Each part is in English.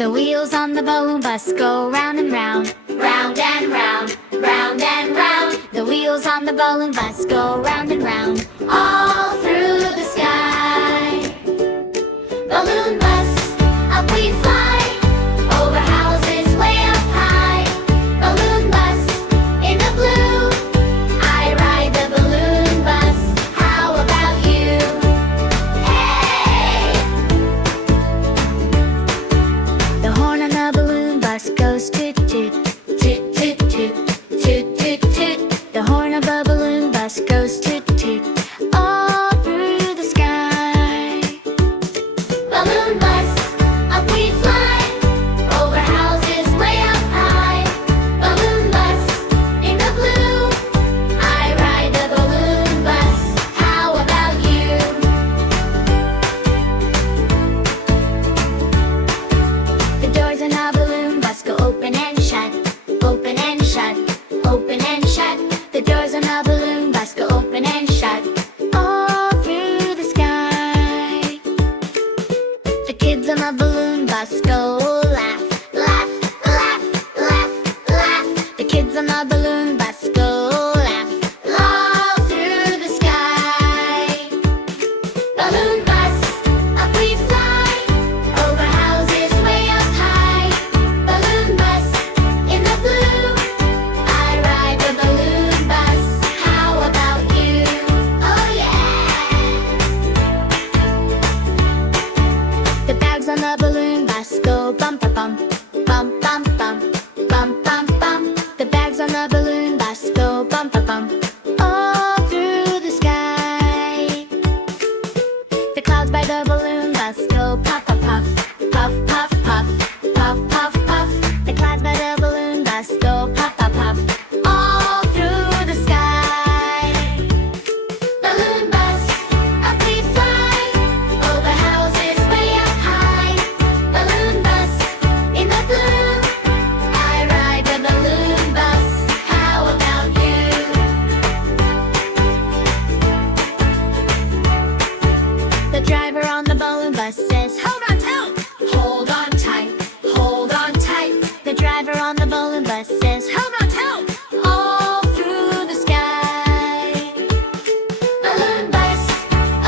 The wheels on the balloon bus go round and round, round and round, round and round. The wheels on the balloon bus go round and round, all through the sky. Balloon bus, up we fly, over houses way up high. Balloon bus, in the blue, I ride the balloon bus. How about you? Hey! The horn on the balloon bus goes toot toot, toot toot toot, toot toot toot. The horn of the balloon bus goes toot toot, all through the sky. Balloon bus, up we fly, over houses way up high. Balloon bus, in the blue, I ride the balloon bus. How about you? The doors in a balloon bus go open and shut, open and shut, open and shut. The doors in a balloon bus go open and shut, all through the sky. The kids on the balloon bus go laugh, laugh, laugh, laugh, laugh. The kids on the balloon bus go laugh, all through the sky. Balloon bus, up we fly, over houses way up high. Balloon bus, in the blue, I ride the balloon bus. How about you? Oh yeah! The bags on the balloon bus go bump a bump, bump bump bump, bump bump bump. The bags on the balloon bus go bump a bump, all through the sky. The clouds by the balloon bus go puff a puff, puff puff puff, puff puff puff. The clouds by the balloon bus go puff a puff, all through the sky. Balloon bus, up we fly, over houses way up high. Balloon bus, in the blue, I ride the balloon bus. How about you? The driver on the balloon bus says, hold on tight, hold on tight, hold on tight. The driver on the balloon bus says, hold on tight, all through the sky. Balloon bus,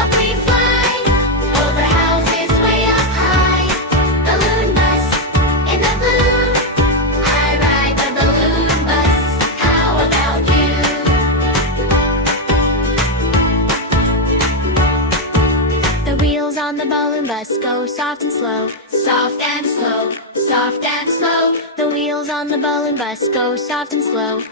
up we fly, over houses way up high. Balloon bus, in the blue, I ride the balloon bus. How about you? The wheels on the balloon bus go soft and slow, soft and slow, soft and slow. The wheels on the balloon bus go soft and slow.